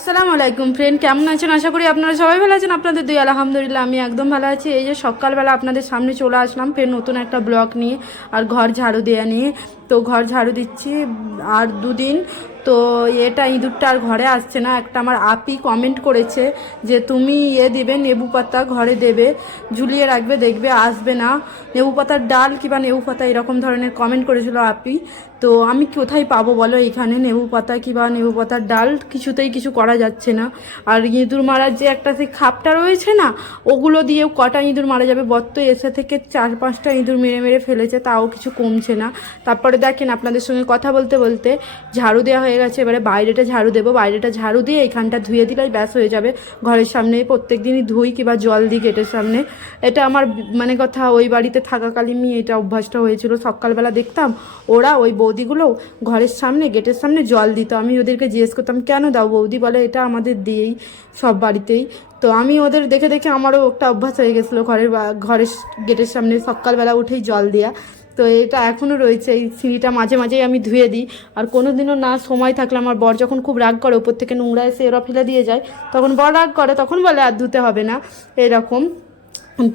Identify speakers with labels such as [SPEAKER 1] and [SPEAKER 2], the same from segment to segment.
[SPEAKER 1] আসসালামু আলাইকুম ফ্রেন্ড, কেমন আছেন? আশা করি আপনারা সবাই ভালো আছেন। আপনাদের দুই, আলহামদুলিল্লাহ, আমি একদম ভালো আছি। এই যে সকালবেলা আপনাদের সামনে চলে আসলাম ফের নতুন একটা ব্লগ নিয়ে আর ঘর ঝাড়ু দেওয়া নিয়ে। তো ঘর ঝাড়ু দিচ্ছি আর দুদিন। তো এটা ইঁদুরটা আর ঘরে আসছে না। একটা আমার আপি কমেন্ট করেছে যে, তুমি ইয়ে দেবে, নেবু পাতা ঘরে দেবে, ঝুলিয়ে রাখবে, দেখবে, আসবে না। নেবু পাতার ডাল কিংবা নেবু পাতা এরকম ধরনের কমেন্ট করেছিল আপি। তো আমি কোথায় পাবো বলো? এখানে নেবু পাতা কিংবা নেবু পাতার ডাল কিছুতেই কিছু করা যাচ্ছে না। আর ইঁদুর মারার যে একটা সেই খাপটা রয়েছে না, ওগুলো দিয়েও কটা ইঁদুর মারা যাবে? বত্ত এসে থেকে চার পাঁচটা ইঁদুর মেরে মেরে ফেলেছে, তাও কিছু কমছে না। তারপরে দেখেন আপনাদের সঙ্গে কথা বলতে বলতে ঝাড়ু দেওয়া হয়ে গেছে, এবারে বাইরেটা ঝাড়ু দেবো। বাইরেটা ঝাড়ু দিয়ে এইখানটা ধুয়ে দিলেই ব্যাস হয়ে যাবে। ঘরের সামনে প্রত্যেক দিনই ধুই কিংবা জল দিই গেটের সামনে। এটা আমার মানে কথা, ওই বাড়িতে থাকাকালীনই এটা অভ্যাসটা হয়েছিল। সকালবেলা দেখতাম ওরা ওই বৌদিগুলো ঘরের সামনে, গেটের সামনে জল দিত। আমি ওদেরকে জিজ্ঞেস করতাম, কেন দাও বৌদি? বলে, এটা আমাদের দিয়েই, সব বাড়িতেই। তো আমি ওদের দেখে দেখে আমারও একটা অভ্যাস হয়ে গেছিল ঘরের ঘরের গেটের সামনে সকালবেলা উঠেই জল দেওয়া তো এটা এখনও রয়েছে, এই সিঁড়িটা মাঝে মাঝেই আমি ধুয়ে দিই। আর কোনো দিনও না সময় থাকলে আমার বর যখন খুব রাগ করে, ওপর থেকে নোংরা এসে ওরা ফেলে দিয়ে যায়, তখন বর রাগ করে, তখন বলে আর ধুতে হবে না, এরকম।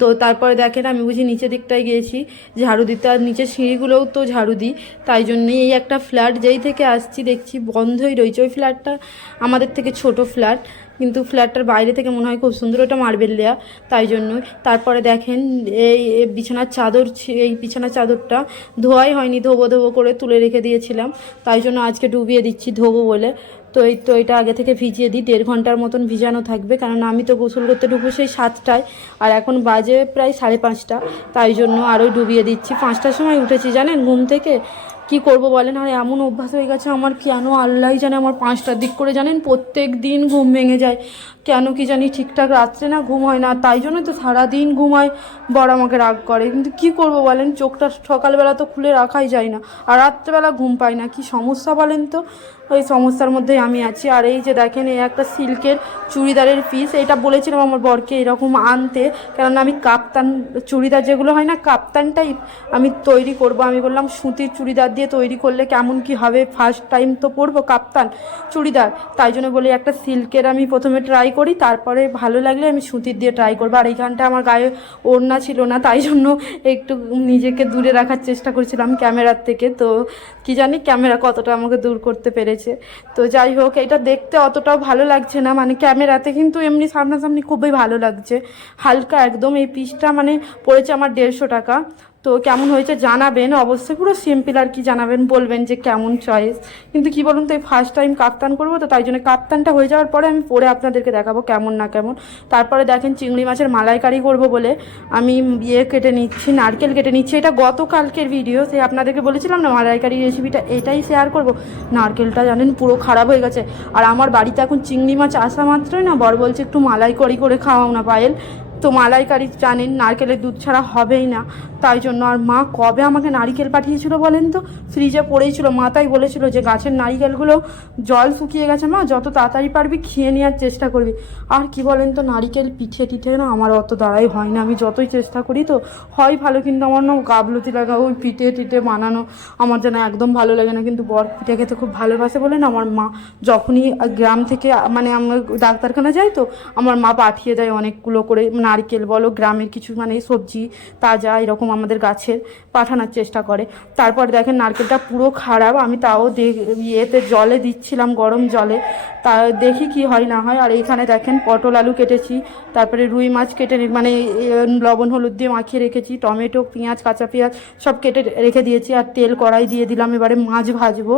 [SPEAKER 1] তো তারপরে দেখেন আমি বুঝি নিচের দিকটায় গিয়েছি, ঝাড়ু দিতে। আর নিচের সিঁড়িগুলোও তো ঝাড়ু দিই, তাই জন্যই এই একটা ফ্ল্যাট যেই থেকে আসছি দেখছি বন্ধই রয়েছে। ওই ফ্ল্যাটটা আমাদের থেকে ছোট ফ্ল্যাট, কিন্তু ফ্ল্যাটটার বাইরে থেকে মনে হয় খুব সুন্দর ওটা মার্বেল দেয়া, তাই জন্যই। তারপরে দেখেন এই বিছানার চাদর এই বিছানার চাদরটা ধোয়াই হয়নি, ধোবো ধোবো করে তুলে রেখে দিয়েছিলাম, তাই জন্য আজকে ডুবিয়ে দিচ্ছি ধোবো বলে। তো এই তো এটা আগে থেকে ভিজিয়ে দিই, দেড় ঘণ্টার মতন ভিজানো থাকবে কারণ আমি তো গোসল করতে ঢুকবো সেই সাতটায়, আর এখন বাজে প্রায় সাড়ে পাঁচটা, তাই জন্য আরও ডুবিয়ে দিচ্ছি। পাঁচটার সময় উঠেছি, জানেন, ঘুম থেকে? কি করব বলেন? আর এমন অভ্যাস হয়ে গেছে আমার, কেন আল্লাহ জানে আমার পাঁচটার দিক করে, জানেন? প্রত্যেক দিন ঘুম ভেঙে যায়। কেন কি জানি ঠিকঠাক রাত্রে না ঘুম হয় না, তাই জন্য তো সারাদিন ঘুমায়, বড় আমাকে রাগ করে। কিন্তু কি করব বলেন? চোখটা সকালবেলা তো খুলে রাখাই যায় না, আর রাত্রেবেলা ঘুম পাই না, কি সমস্যা বলেন তো? ওই সমস্যার মধ্যে আমি আছি। আর এই যে দেখেন, এই একটা সিল্কের চুড়িদারের পিস এটা বলেছিলাম আমার বরকে এরকম আনতে। কেননা আমি কাপ্তান চুড়িদার যেগুলো হয় না, কাপ্তান টাইপ আমি তৈরি করব। আমি বললাম, সুতির চুড়িদার দিয়ে তৈরি করলে কেমন কি হবে? ফার্স্ট টাইম তো পরবো কাপ্তান চুড়িদার। তাই জন্য বলি, একটা সিল্কের আমি প্রথমে ট্রাই করি, তারপরে ভালো লাগলে আমি সুতির দিয়ে ট্রাই করব। আর এইখানটা আমার গায়ে ওড়না ছিল না, তাই জন্য একটু নিজেকে দূরে রাখার চেষ্টা করছিলাম ক্যামেরার থেকে। তো কি জানি ক্যামেরা কতটা আমাকে দূর করতে পেরেছে। তো যাই হোক, এটা দেখতে অতটাও ভালো লাগছে না। মানে ক্যামেরাতে কিন্তু এমনি সামনাসামনি খুবই ভালো লাগছে। হালকা একদম এই পিসটা মানে পড়েছে আমার দেড়শো টাকা। তো কেমন হয়েছে জানাবেন। অবশ্যই পুরো সিম্পল আর কি জানাবেন, বলবেন যে কেমন চয়েস কিন্তু কি বলুন তো, এই ফার্স্ট টাইম কাপ্তান করব তো, তাই জন্য কাপ্তানটা হয়ে যাওয়ার পরে আমি পরে আপনাদেরকে দেখাবো কেমন না কেমন। তারপরে দেখেন চিংড়ি মাছের মালাইকারি করব বলে আমি ইয়ে কেটে নিচ্ছি, নারকেল কেটে নিচ্ছি। এটা গতকালকের ভিডিও সে আপনাদেরকে বলেছিলাম না মালাইকারি রেসিপিটা এটাই শেয়ার করব। নারকেলটা জানেন পুরো খারাপ হয়ে গেছে। আর আমার বাড়িতে এখন চিংড়ি মাছ আসা মাত্রই না, বর বলছে একটু মালাইকারি করে খাওয়াও না পায়েল। তো মালাইকারি জানেন, নারকেলের দুধ ছাড়া হবেই না। তাই জন্য আর মা কবে আমাকে নারিকেল পাঠিয়েছিল বলেন তো? ফ্রিজে পড়েছিল, মা তাই বলেছিল যে গাছের নারিকেলগুলো জল শুকিয়ে গেছে মা, যত তাড়াতাড়ি পারবি খেয়ে নেওয়ার চেষ্টা করবি। আর কি বলেন তো, নারিকেল পিঠে টিঠে না আমার অত দ্বারাই হয় না, আমি যতই চেষ্টা করি তো হয় ভালো, কিন্তু আমার না গাবলতি লাগা ওই পিঠে টিঠে বানানো আমার যেন একদম ভালো লাগে না। কিন্তু বর পিঠে খেতে খুব ভালোবাসে বলে না, আমার মা যখনই গ্রাম থেকে মানে আমরা ডাক্তারখানা যাই তো, আমার মা পাঠিয়ে দেয় অনেকগুলো করে নারকেল বলো, গ্রামের কিছু মানে সবজি, তাজা এরকম আমাদের গাছের পাঠানোর চেষ্টা করে। তারপর দেখেন নারকেলটা পুরো খারাপ, আমি তাও ইয়েতে জলে দিচ্ছিলাম, গরম জলে। তা দেখি কি হয় না হয়। আর এইখানে দেখেন পটল, আলু কেটেছি, তারপরে রুই মাছ কেটে মানে লবণ, হলুদ দিয়ে মাখিয়ে রেখেছি, টমেটো, পেঁয়াজ, কাঁচা পেঁয়াজ সব কেটে রেখে দিয়েছি। আর তেল কড়াই দিয়ে দিলাম, এবারে মাছ ভাজবো।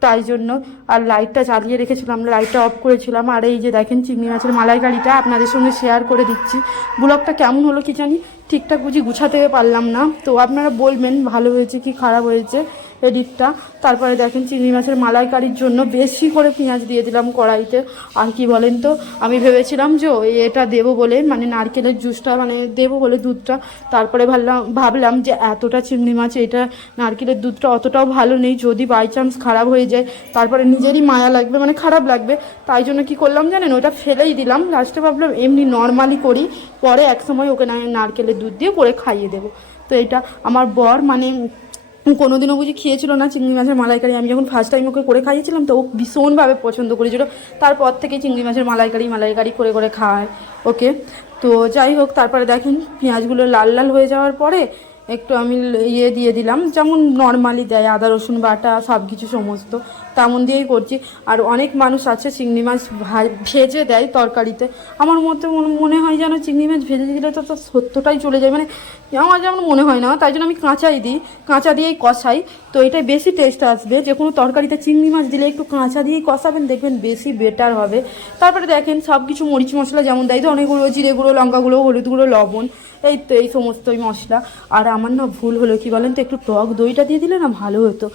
[SPEAKER 1] তাই জন্য আর লাইটটা চালিয়ে রেখেছিলাম লাইটটা অফ করেছিলাম। আর এই যে দেখেন চিংড়ি মাছের মালাইকারিটা আপনাদের সঙ্গে শেয়ার করে দিচ্ছি। ব্লগটা কেমন হলো কি জানি? ঠিকঠাক বুঝি গুছাতে পারলাম না। তো আপনারা বলবেন, ভালো হয়েছে কি খারাপ হয়েছে? এডিটটা তারপরে দেখেন চিংড়ি মাছের মালাইকারির জন্য বেশি করে পেঁয়াজ দিয়ে দিলাম কড়াইতে। আর কি বলেন তো? আমি ভেবেছিলাম যে এটা দেবো বলে মানে নারকেলের জুসটা মানে দেবো বলে দুধটা। তারপরে ভাবলাম ভাবলাম যে এতটা চিংড়ি মাছ, এটা নারকেলের দুধটা অতটাও ভালো নেই, যদি বাই চান্স খারাপ হয়ে যায়, তারপরে নিজেরই মায়া লাগবে মানে খারাপ লাগবে। তাই জন্য কি করলাম জানেন? ওটা ফেলেই দিলাম। লাস্টে ভাবলাম এমনি নর্মালি করি, পরে এক সময় ওকে নারকেলের দুধ দিয়ে করে খাইয়ে দেবো। তো এটা আমার বর মানে কোনোদিনও বুঝি খেয়েছিল না চিংড়ি মাছের মালাইকারি। আমি যখন ফার্স্ট টাইম ওকে করে খাইয়েছিলাম, তো ও ভীষণভাবে পছন্দ করেছিল। তারপর থেকে চিংড়ি মাছের মালাইকারি মালাইকারি করে করে খায় ওকে। তো যাই হোক, তারপরে দেখেন, পেঁয়াজগুলো লাল লাল হয়ে যাওয়ার পরে একটু আমি ইয়ে দিয়ে দিলাম, যেমন নর্মালি দেয়, আদা, রসুন বাটা সব কিছু সমস্ত, তেমন দিয়েই করছি। আর অনেক মানুষ আছে, চিংড়ি মাছ ভেজে দেয় তরকারিতে। আমার মতে মনে- হয় যেন চিংড়ি মাছ ভেজে দিলে তো সত্যটাই চলে যায়। মানে আমার যেমন মনে হয় না, তাই জন্য আমি কাঁচাই দিই, কাঁচা দিয়েই কষাই। তো এটাই বেশি টেস্ট আসবে, যে কোনো তরকারিতে চিংড়ি মাছ দিলে একটু কাঁচা দিয়েই কষাবেন, দেখবেন বেশি বেটার হবে। তারপরে দেখেন সব কিছু মরিচ মশলা যেমন দেয়, ধনে গুঁড়ো, জিরে গুঁড়ো, লঙ্কা গুঁড়ো, হলুদ গুঁড়ো, লবণ। এই তো, এই সমস্তই মশলা। আর আমার না ভুল হলো, কি বলেন তো একটু টক দইটা দিয়ে দিলে না ভালো হতো।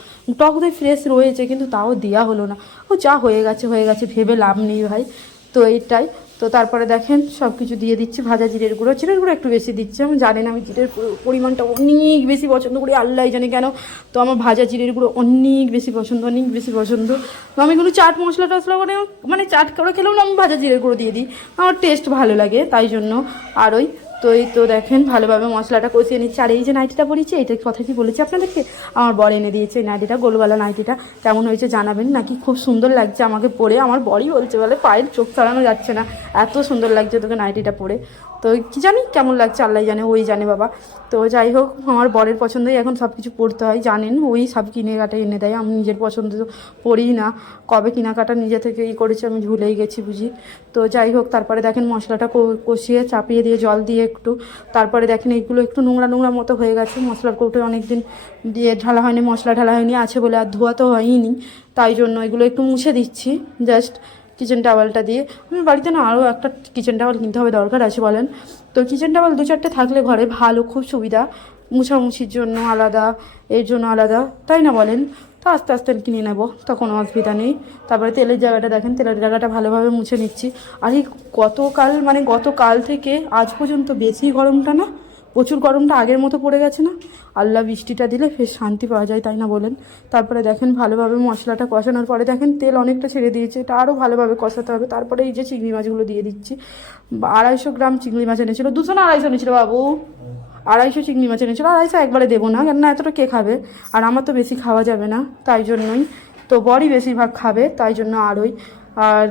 [SPEAKER 1] টক দই ফ্রেশ রয়েছে, কিন্তু তাও দেওয়া হলো না। ও যা হয়ে গেছে হয়ে গেছে, ভেবে লাভ নেই ভাই। তো এইটাই। তো তারপরে দেখেন সব কিছু দিয়ে দিচ্ছি, ভাজা জিরের গুঁড়ো। জিরের গুঁড়ো একটু বেশি দিচ্ছি, আমি জানেন আমি জিরের পরিমাণটা অনেক বেশি পছন্দ করি, আল্লাহ জানে কেন। তো আমার ভাজা জিরের গুঁড়ো অনেক বেশি পছন্দ, অনেক বেশি পছন্দ। তো আমি কোনো চাট মশলা টশলা করে মানে চাট করে খেলেও না, আমি ভাজা জিরের গুঁড়ো দিয়ে দিই। আমার টেস্ট ভালো লাগে, তাই জন্য। আর ওই তো এই তো দেখেন ভালোভাবে মশলাটা কষিয়ে নিচ্ছি। আর এই যে নাইটিটা পরেছি এটা কথা কি বলেছি আপনাদেরকে? আমার বর এনে দিয়েছে এই নাইটিটা গোলবেলা নাইটিটা। কেমন হয়েছে জানাবেন? নাকি খুব সুন্দর লাগছে আমাকে পরে। আমার বরই বলছে বলে, পায়ের চোখ ছাড়ানো যাচ্ছে না। এত সুন্দর লাগছে তোকে নাইটিটা পরে। তো কি জানি কেমন লাগছে আল্লাহ জানে, ওই জানে বাবা। তো যাই হোক, আমার বরের পছন্দই এখন সব কিছু পড়তে হয়, জানেন, ওই সব কিনে কাটা এনে দেয়, আমি নিজের পছন্দ তো পড়ি না। কবে কেনাকাটা নিজে থেকে ই করেছি, আমি ঝুলেই গেছি বুঝি। তো যাই হোক, তারপরে দেখেন মশলাটা কষিয়ে চাপিয়ে দিয়ে জল দিয়ে একটু, তারপরে দেখেন এইগুলো একটু নোংরা নোংরা মতো হয়ে গেছে, মশলার কৌটো অনেক দিন দিয়ে ঢালা হয়নি, মশলা ঢালা হয়নি, আছে বলে আর ধোয়া তো হয়নি তাই জন্য এগুলো একটু মুছে দিচ্ছি জাস্ট কিচেন টাওয়ালটা দিয়ে। আমি বাড়িতে না আরও একটা কিচেন টাওয়াল কিনতে হবে দরকার আছে, বলেন। তো কিচেন টাওয়াল দু চারটে থাকলে ঘরে ভালো, খুব সুবিধা। মুছামুছির জন্য আলাদা, এর জন্য আলাদা, তাই না বলেন? তো আস্তে আস্তে কিনে নেব তো কোনো অসুবিধা নেই। তারপরে তেলের জায়গাটা দেখেন, তেলের জায়গাটা ভালোভাবে মুছে নিচ্ছি। আর এই গতকাল মানে গতকাল থেকে আজ পর্যন্ত বেশি গরমটা না প্রচুর গরমটা আগের মতো পড়ে গেছে না? আল্লাহ বৃষ্টিটা দিলে ফের শান্তি পাওয়া যায়, তাই না বলেন? তারপরে দেখেন ভালোভাবে মশলাটা কষানোর পরে দেখেন তেল অনেকটা ছেড়ে দিয়েছে, এটা আরও ভালোভাবে কষাতে হবে। তারপরে এই যে চিংড়ি মাছগুলো দিয়ে দিচ্ছি। আড়াইশো গ্রাম চিংড়ি মাছ এনেছিল। দুশো না আড়াইশো এনেছিল বাবু? আড়াইশো চিংড়ি মাছ এনেছিল। আড়াইশো একবারে দেবো না, কেননা এতটা কে খাবে? আর আমার তো বেশি খাওয়া যাবে না, তাই জন্যই। তো বড়ই বেশিরভাগ খাবে, তাই জন্য আরই। আর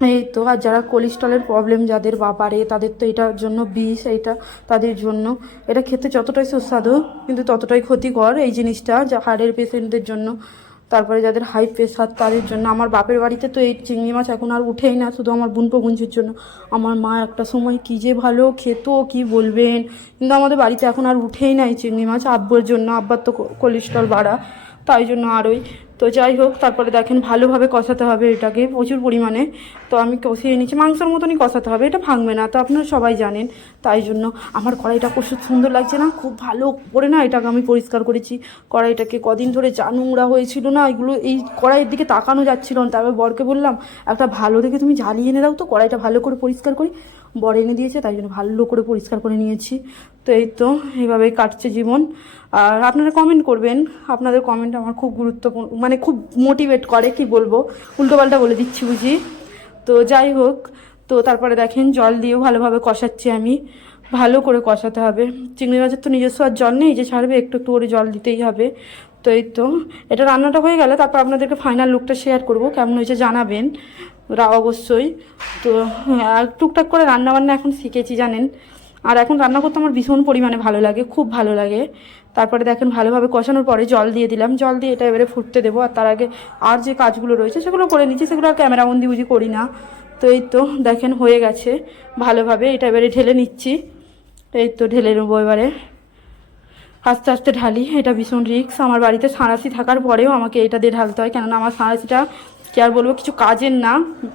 [SPEAKER 1] এই তো, আর যারা কোলেস্ট্রলের প্রবলেম যাদের বাপারে তাদের তো এটার জন্য বিষ, এইটা তাদের জন্য। এটা খেতে যতটাই সুস্বাদু, কিন্তু ততটাই ক্ষতিকর এই জিনিসটা, যা হার্টের পেশেন্টদের জন্য। তারপরে যাদের হাই প্রেশার তাদের জন্য। আমার বাপের বাড়িতে তো এই চিংড়ি মাছ এখন আর উঠেই না, শুধু আমার বোন পগুঞ্জির জন্য। আমার মা একটা সময় কী যে ভালো খেত, কি বলবেন? কিন্তু আমাদের বাড়িতে এখন আর উঠেই না এই চিংড়ি মাছ। আব্বুর জন্য, আব্বার তো কোলেস্ট্রল বাড়া। তাই জন্য আরই তো যাই হোক, তারপরে দেখেন ভালোভাবে কষাতে হবে এটাকে প্রচুর পরিমাণে। তো আমি কষিয়ে নিচ্ছি, মাংসের মতনই কষাতে হবে, এটা ভাঙবে না, তো আপনারা সবাই জানেন। তাই জন্য আমার কড়াইটা প্রচুর সুন্দর লাগছে না, খুব ভালো করে না এটাকে আমি পরিষ্কার করেছি। কড়াইটাকে কদিন ধরে যা নোংরা হয়েছিল না, এগুলো এই কড়াইয়ের দিকে তাকানো যাচ্ছিল না, তারপর বরকে বললাম, একটা ভালো দেখে তুমি জ্বালিয়ে এনে দাও তো, কড়াইটা ভালো করে পরিষ্কার করি। বর এনে দিয়েছে, তাই জন্য ভালো করে পরিষ্কার করে নিয়েছি। তো এই তো এইভাবেই কাটছে জীবন। আর আপনারা কমেন্ট করবেন, আপনাদের কমেন্ট আমার খুব গুরুত্বপূর্ণ মানে খুব মোটিভেট করে, কি বলব? উল্টোপাল্টা বলে দিচ্ছি বুঝি? তো যাই হোক, তো তারপরে দেখেন জল দিয়েও ভালোভাবে কষাচ্ছি আমি। ভালো করে কষাতে হবে। চিংড়ি মাছের তো নিজস্ব আর জল নেই, যে ছাড়বে একটু একটু করে জল দিতেই হবে। তো এই তো, এটা রান্নাটা হয়ে গেলে তারপর আপনাদেরকে ফাইনাল লুকটা শেয়ার করব, কেমন হয়েছে জানাবেন। অবশ্যই। তো টুকটাক করে রান্নাবান্না এখন শিখেছি, জানেন। আর এখন রান্না করতে আমার ভীষণ পরিমাণে ভালো লাগে, খুব ভালো লাগে। তারপরে দেখেন ভালোভাবে কষানোর পরে জল দিয়ে দিলাম। জল দিয়ে এটা এবারে ফুটতে দেবো আর তার আগে আর যে কাজগুলো রয়েছে সেগুলো করে নিচ্ছি, সেগুলো আর ক্যামেরাবন্দি বুঝি করি না। তো এই তো দেখেন হয়ে গেছে ভালোভাবে, এটা এবারে ঢেলে নিচ্ছি। এই তো ঢেলে নেব এবারে। আস্তে আস্তে ঢালি, এটা ভীষণ রিক্স আমার বাড়িতে সাঁড়াশি থাকার পরেও আমাকে এটা দিয়ে ঢালতে হয়, কেননা আমার সাঁড়াশিটা কি আর বলব, কিছু কাজের না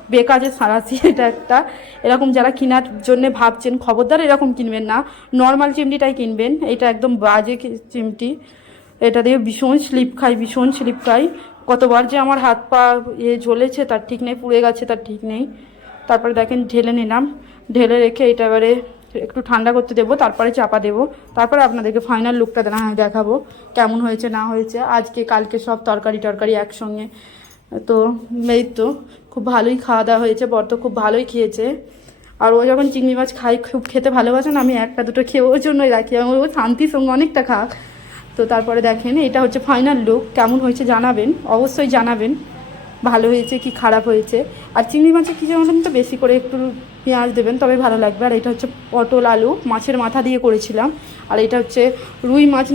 [SPEAKER 1] বেকাজের সাঁড়াশি এটা একটা। এরকম যারা কেনার জন্য ভাবছেন, খবরদার এরকম কিনবেন না। নর্মাল চিমটিটাই কিনবেন, এটা একদম বাজে চিমটি। এটা দিয়ে ভীষণ স্লিপ খাই, ভীষণ স্লিপ খাই। কতবার যে আমার হাত পা ইয়ে জ্বলেছে, তার ঠিক নেই, পুড়ে গেছে, তার ঠিক নেই। তারপরে দেখেন, ঢেলে নিলাম। ঢেলে রেখে এটা এবারে একটু ঠান্ডা করতে দেবো, তারপরে চাপা দেবো। তারপরে আপনাদেরকে ফাইনাল লুকটা দেখাবো, কেমন হয়েছে, না হয়েছে। আজকে, কালকে সব তরকারি টরকারি একসঙ্গে। তো এই তো, খুব ভালোই খাওয়া দাওয়া হয়েছে, বর তো খুব ভালোই খেয়েছে। আর ও যখন চিংড়ি মাছ খাই খুব খেতে ভালোবাসেন আমি একটা দুটো খেয়ে ওর জন্যই রাখি। আমার ও শান্তির সঙ্গে অনেকটা খাক। তো তারপরে দেখেন, এটা হচ্ছে ফাইনাল লুক কেমন হয়েছে জানাবেন, অবশ্যই জানাবেন। ভালো হয়েছে কি খারাপ হয়েছে? আর চিংড়ি মাছের কী জানেন তো বেশি করে একটু পেঁয়াজ দেবেন, তবে ভালো লাগবে। আর এটা হচ্ছে পটল আলু, মাছের মাথা দিয়ে করেছিলাম। আর এটা হচ্ছে রুই মাছ